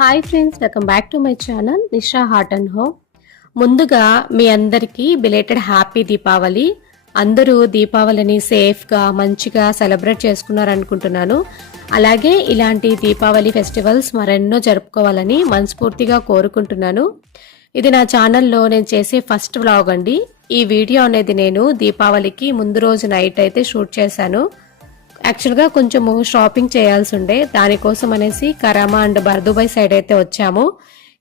Hi friends, welcome back to my channel Nisha heart and home. ముందుగా మీ అందరికీ belated happy Deepavali. అందరూ దీపావళిని సేఫ్గా మంచిగా సెలబ్రేట్ చేసుకున్నారనుకుంటున్నాను. అలాగే ఇలాంటి దీపావళి ఫెస్టివల్స్ మరెన్నో జరుపుకోవాలని మనస్ఫూర్తిగా కోరుకుంటున్నాను. ఇది నా ఛానల్లో నేను చేసే ఫస్ట్ వ్లాగ్ అండి. ఈ వీడియో అనేది నేను దీపావళికి ముందు రోజు నైట్ అయితే షూట్ చేశాను. యాక్చువల్గా కొంచెము షాపింగ్ చేయాల్సి ఉండే, దానికోసం అనేసి కరామా అండ్ బర్దుబాయ్ సైడ్ అయితే వచ్చాము.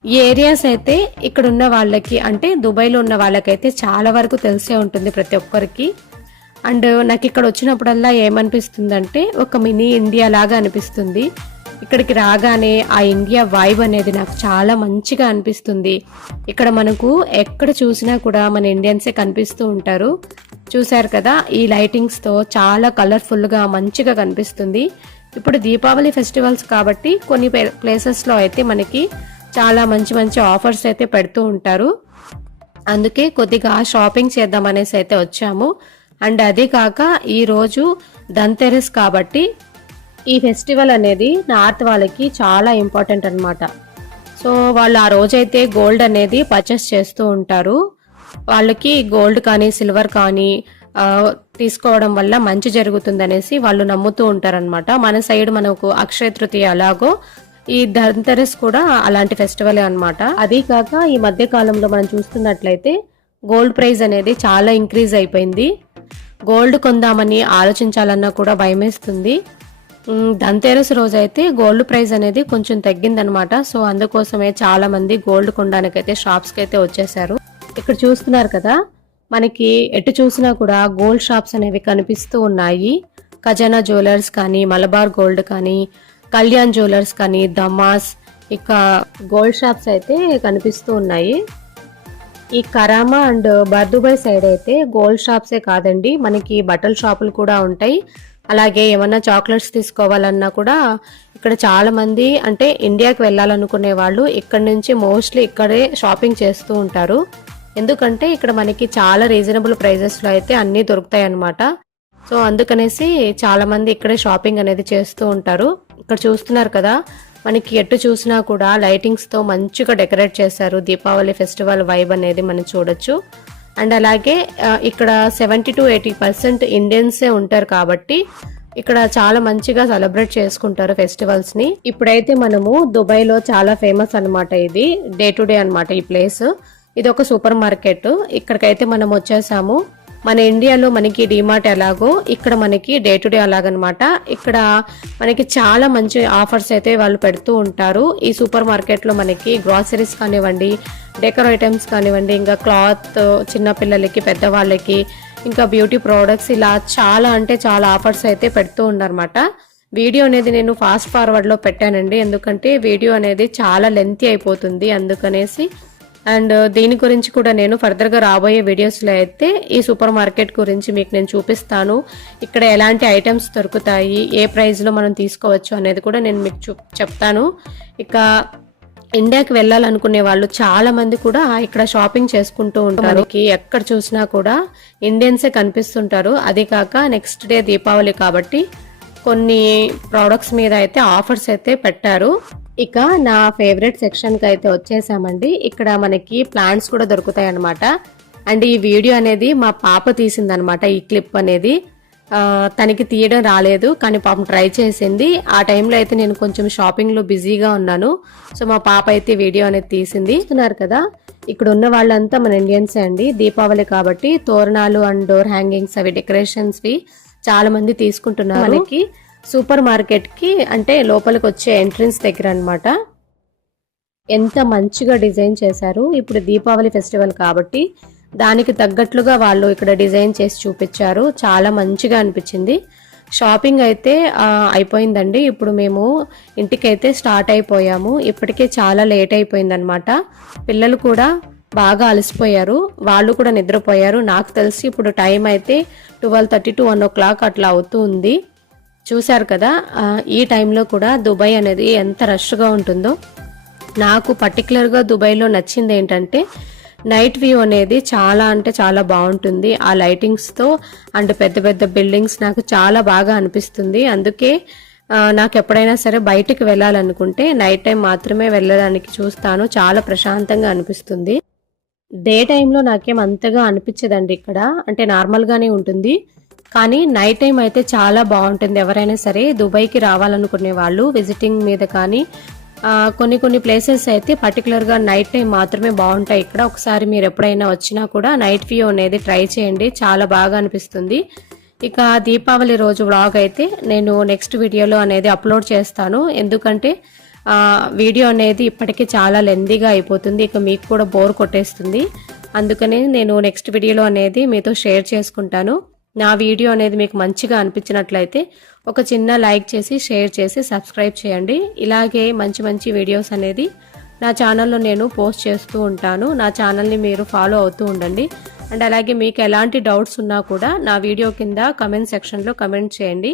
ఈ ఏరియాస్ అయితే ఇక్కడ ఉన్న వాళ్ళకి అంటే దుబాయ్లో ఉన్న వాళ్ళకైతే చాలా వరకు తెలిసే ఉంటుంది ప్రతి ఒక్కరికి. అండ్ నాకు ఇక్కడ వచ్చినప్పుడల్లా ఏమనిపిస్తుందంటే ఒక మినీ ఇండియా లాగా అనిపిస్తుంది. ఇక్కడికి రాగానే ఆ ఇండియా వైబ్ అనేది నాకు చాలా మంచిగా అనిపిస్తుంది. ఇక్కడ మనకు ఎక్కడ చూసినా కూడా మన ఇండియన్సే కనిపిస్తూ ఉంటారు. చూశారు కదా, ఈ లైటింగ్స్తో చాలా కలర్ఫుల్గా మంచిగా కనిపిస్తుంది. ఇప్పుడు దీపావళి ఫెస్టివల్స్ కాబట్టి కొన్ని ప్లేసెస్లో అయితే మనకి చాలా మంచి మంచి ఆఫర్స్ అయితే పెడుతూ ఉంటారు. అందుకే కొద్దిగా షాపింగ్ చేద్దాం అనేసి అయితే వచ్చాము. అండ్ అదే కాక ఈరోజు ధన్తెరస్ కాబట్టి ఈ ఫెస్టివల్ అనేది నార్త్ వాళ్ళకి చాలా ఇంపార్టెంట్ అనమాట. సో వాళ్ళు ఆ రోజైతే గోల్డ్ అనేది పర్చేస్ చేస్తూ ఉంటారు. వాళ్ళకి గోల్డ్ కానీ సిల్వర్ కానీ తీసుకోవడం వల్ల మంచి జరుగుతుంది అనేసి వాళ్ళు నమ్ముతూ ఉంటారనమాట. మన సైడ్ మనకు అక్షయ తృతీయ అలాగో ఈ ధన్తెరస్ కూడా అలాంటి ఫెస్టివలే అనమాట. అదే కాక ఈ మధ్య కాలంలో మనం చూస్తున్నట్లయితే గోల్డ్ ప్రైస్ అనేది చాలా ఇంక్రీజ్ అయిపోయింది. గోల్డ్ కొందామని ఆలోచించాలన్నా కూడా భయమేస్తుంది. ధన్తెరస్ రోజు అయితే గోల్డ్ ప్రైస్ అనేది కొంచెం తగ్గిందనమాట. సో అందుకోసమే చాలా మంది గోల్డ్ కొనడానికైతే షాప్స్కి అయితే వచ్చేసారు. ఇక్కడ చూస్తున్నారు కదా, మనకి ఎటు చూసినా కూడా గోల్డ్ షాప్స్ అనేవి కనిపిస్తూ ఉన్నాయి. ఖజానా జ్యువెలర్స్ కానీ, మలబార్ గోల్డ్ కానీ, కళ్యాణ్ జ్యువెలర్స్ కానీ, దమాస్, ఇక గోల్డ్ షాప్స్ అయితే కనిపిస్తూ ఉన్నాయి. ఈ కరామా అండ్ బర్దుబాయ్ సైడ్ అయితే గోల్డ్ షాప్సే కాదండి, మనకి బట్టల షాపులు కూడా ఉంటాయి. అలాగే ఏమన్నా చాక్లెట్స్ తీసుకోవాలన్నా కూడా ఇక్కడ చాలా మంది అంటే ఇండియాకి వెళ్ళాలనుకునే వాళ్ళు ఇక్కడ నుంచి మోస్ట్లీ ఇక్కడే షాపింగ్ చేస్తూ ఉంటారు. ఎందుకంటే ఇక్కడ మనకి చాలా రీజనబుల్ ప్రైజెస్లో అయితే అన్నీ దొరుకుతాయి అన్నమాట. సో అందుకనేసి చాలా మంది ఇక్కడే షాపింగ్ అనేది చేస్తూ ఉంటారు. ఇక్కడ చూస్తున్నారు కదా, మనకి ఎటు చూసినా కూడా లైటింగ్స్తో మంచిగా డెకరేట్ చేశారు. దీపావళి ఫెస్టివల్ వైబ్ అనేది మనం చూడొచ్చు. అండ్ అలాగే ఇక్కడ 70 to 80% ఇండియన్సే ఉంటారు కాబట్టి ఇక్కడ చాలా మంచిగా సెలబ్రేట్ చేసుకుంటారు ఫెస్టివల్స్ ని. ఇప్పుడైతే మనము దుబాయ్లో చాలా ఫేమస్ అనమాట, ఇది డే టు డే అనమాట ఈ ప్లేస్. ఇది ఒక సూపర్ మార్కెట్. ఇక్కడికైతే మనం వచ్చేసాము. మన ఇండియాలో మనకి డిమార్ట్ ఎలాగో ఇక్కడ మనకి డే టు డే అలాగనమాట. ఇక్కడ మనకి చాలా మంచి ఆఫర్స్ అయితే వాళ్ళు పెడుతూ ఉంటారు. ఈ సూపర్ మార్కెట్లో మనకి గ్రాసరీస్ కానివ్వండి, డెకర్ ఐటమ్స్ కానివ్వండి, ఇంకా క్లాత్ చిన్నపిల్లలకి పెద్దవాళ్ళకి, ఇంకా బ్యూటీ ప్రోడక్ట్స్, ఇలా చాలా అంటే చాలా ఆఫర్స్ అయితే పెడుతూ ఉన్నారన్నమాట. వీడియో అనేది నేను ఫాస్ట్ ఫార్వర్డ్లో పెట్టానండి, ఎందుకంటే వీడియో అనేది చాలా లెంతీ అయిపోతుంది అందుకనేసి. అండ్ దీని గురించి కూడా నేను ఫర్దర్గా రాబోయే వీడియోస్లో అయితే ఈ సూపర్ మార్కెట్ గురించి మీకు నేను చూపిస్తాను. ఇక్కడ ఎలాంటి ఐటమ్స్ దొరుకుతాయి, ఏ ప్రైస్లో మనం తీసుకోవచ్చు అనేది కూడా నేను మీకు చెప్తాను. ఇక ఇండియాకి వెళ్ళాలనుకునే వాళ్ళు చాలా మంది కూడా ఇక్కడ షాపింగ్ చేసుకుంటూ ఉంటారు. ఎక్కడ చూసినా కూడా ఇండియన్సే కనిపిస్తుంటారు. అది కాక నెక్స్ట్ డే దీపావళి కాబట్టి కొన్ని ప్రోడక్ట్స్ మీద అయితే ఆఫర్స్ అయితే పెట్టారు. ఇక నా ఫేవరెట్ సెక్షన్కి అయితే వచ్చేసామండి. ఇక్కడ మనకి ప్లాంట్స్ కూడా దొరుకుతాయి అనమాట. అండ్ ఈ వీడియో అనేది మా పాప తీసిందనమాట. ఈ క్లిప్ అనేది తనకి తీయడం రాలేదు, కానీ పాపం ట్రై చేసింది. ఆ టైంలో అయితే నేను కొంచెం షాపింగ్లో బిజీగా ఉన్నాను. సో మా పాప అయితే వీడియో అనేది తీసింది. చూస్తున్నారు కదా, ఇక్కడ ఉన్న వాళ్ళంతా మన ఇండియన్సే అండి. దీపావళి కాబట్టి తోరణాలు అండ్ డోర్ హ్యాంగింగ్స్ అవి డెకరేషన్స్వి చాలా మంది తీసుకుంటున్నారు. మనకి సూపర్ మార్కెట్ కి అంటే లోపలికి వచ్చే ఎంట్రన్స్ దగ్గర అన్నమాట. ఎంత మంచిగా డిజైన్ చేశారు. ఇప్పుడు దీపావళి ఫెస్టివల్ కాబట్టి దానికి తగ్గట్లుగా వాళ్ళు ఇక్కడ డిజైన్ చేసి చూపించారు. చాలా మంచిగా అనిపించింది. షాపింగ్ అయితే అయిపోయిందండి. ఇప్పుడు మేము ఇంటికైతే స్టార్ట్ అయిపోయాము. ఇప్పటికే చాలా లేట్ అయిపోయింది అనమాట. పిల్లలు కూడా బాగా అలసిపోయారు, వాళ్ళు కూడా నిద్రపోయారు. నాకు తెలిసి ఇప్పుడు టైం అయితే 12:30 to 1 o'clock అట్లా అవుతూ ఉంది. చూశారు కదా, ఈ టైంలో కూడా దుబాయ్ అనేది ఎంత రష్గా ఉంటుందో. నాకు పర్టికులర్గా దుబాయ్లో నచ్చింది ఏంటంటే నైట్ వ్యూ అనేది చాలా అంటే చాలా బాగుంటుంది. ఆ లైటింగ్స్తో అండ్ పెద్ద పెద్ద బిల్డింగ్స్ నాకు చాలా బాగా అనిపిస్తుంది. అందుకే నాకు ఎప్పుడైనా సరే బయటికి వెళ్ళాలనుకుంటే నైట్ టైం మాత్రమే వెళ్ళడానికి చూస్తాను. చాలా ప్రశాంతంగా అనిపిస్తుంది. డే టైంలో నాకేం అంతగా అనిపించదండి ఇక్కడ. అంటే నార్మల్గానే ఉంటుంది. కానీ నైట్ టైం అయితే చాలా బాగుంటుంది. ఎవరైనా సరే దుబాయ్కి రావాలనుకునే వాళ్ళు విజిటింగ్ మీద కానీ కొన్ని ప్లేసెస్ అయితే పర్టికులర్గా నైట్ టైం మాత్రమే బాగుంటాయి ఇక్కడ. ఒకసారి మీరు ఎప్పుడైనా వచ్చినా కూడా నైట్ వ్యూ అనేది ట్రై చేయండి. చాలా బాగా అనిపిస్తుంది. ఇక దీపావళి రోజు వ్లాగ్ అయితే నేను నెక్స్ట్ వీడియోలో అనేది అప్లోడ్ చేస్తాను. ఎందుకంటే వీడియో అనేది ఇప్పటికే చాలా లెందీగా అయిపోతుంది. ఇక మీకు కూడా బోర్ కొట్టేస్తుంది. అందుకనే నేను నెక్స్ట్ వీడియోలో అనేది మీతో షేర్ చేసుకుంటాను. నా వీడియో అనేది మీకు మంచిగా అనిపించినట్లయితే ఒక చిన్న లైక్ చేసి షేర్ చేసి సబ్స్క్రైబ్ చేయండి. ఇలాగే మంచి మంచి వీడియోస్ అనేది నా ఛానల్లో నేను పోస్ట్ చేస్తూ ఉంటాను. నా ఛానల్ని మీరు ఫాలో అవుతూ ఉండండి. అండ్ అలాగే మీకు ఎలాంటి డౌట్స్ ఉన్నా కూడా నా వీడియో కింద కమెంట్ సెక్షన్లో కమెంట్ చేయండి.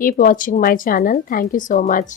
Keep watching my channel. Thank you so much.